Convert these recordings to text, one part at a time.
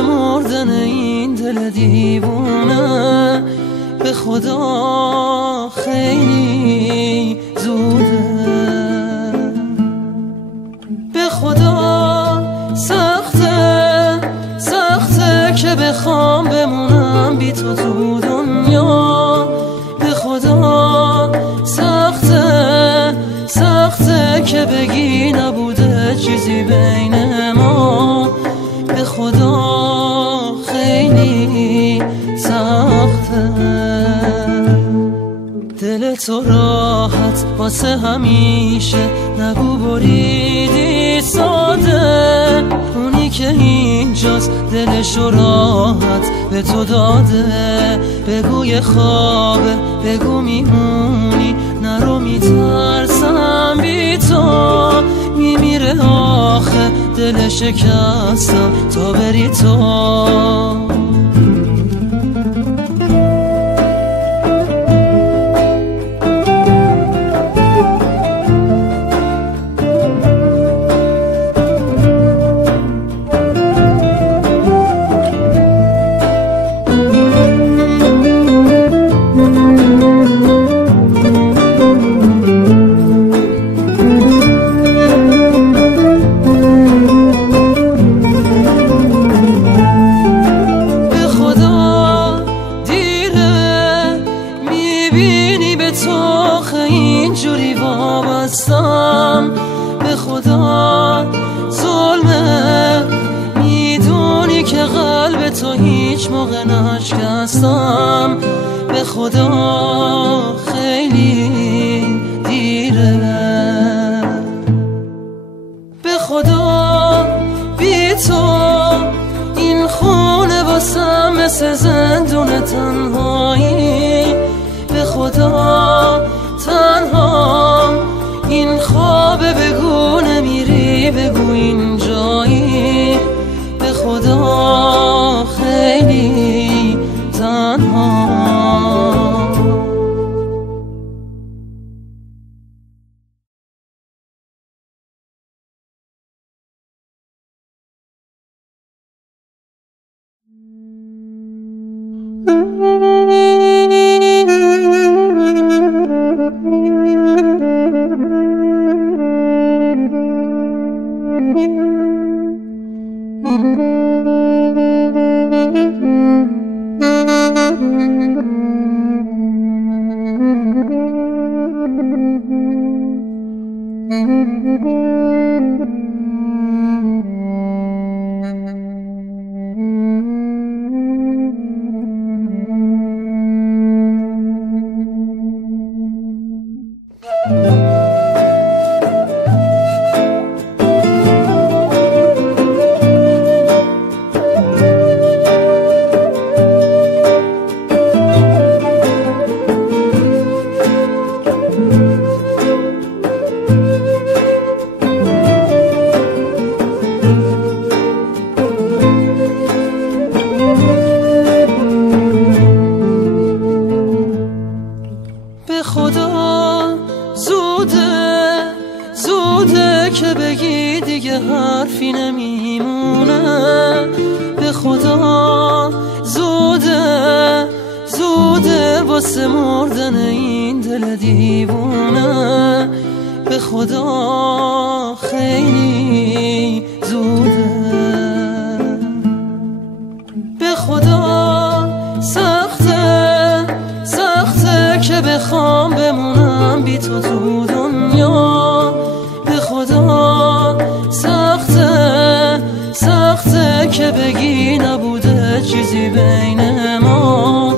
واسه مردن این دل دیوونه به خدا خیلی زوده، به خدا سخته سخته که بخوام بمونم بی تو تو دنیا، به خدا سخته سخته که بگی نبوده چیزی بین ما، به خدا خیلی سخته. دل تو راحت واسه همیشه نگو بریدی ساده، اونی که اینجاست دلشو راحت به تو داده، بگو یه خوابه بگو میمونی نرو میترسم بی تو، میمیره آخه دل شکستم تا بری تو. اینجوری وابستم به خدا ظلمه، میدونی که قلب تو هیچ موقع نشکستم، به خدا خیلی دیره، به خدا بی تو این خونه واسم مثل زندون تنهایی، به خدا تنهام این خوابه بگو نمیری بگو اینجایی، به خدا خیلی تنهام. به خدا زوده زوده که بگی دیگه حرفی نمیمونه، به خدا زوده زوده واسه مردن این دل دیوونه، به خدا خیلی زوده، به خدا سخته سخته که بخوام بمونم بی تو تو دنیا، به خدا سخته سخته که بگی نبوده چیزی بین ما،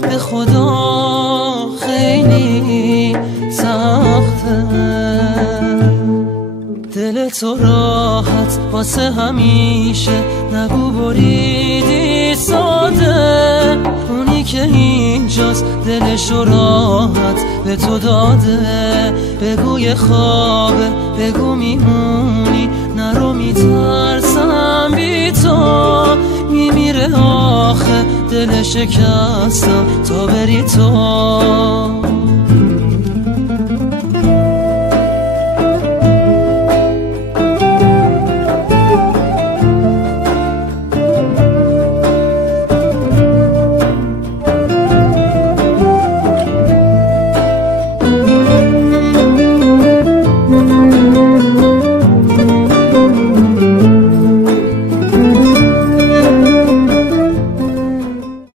به خدا خیلی سخته. دل تو راحت واسه همیشه نگو بریدی ساده، اونی که اینجاست دلشو راحت به تو داده، بگو یه خوابه بگو میمونی نرو میترسم بی تو، میمیره آخه دل شکستم تا بری تو.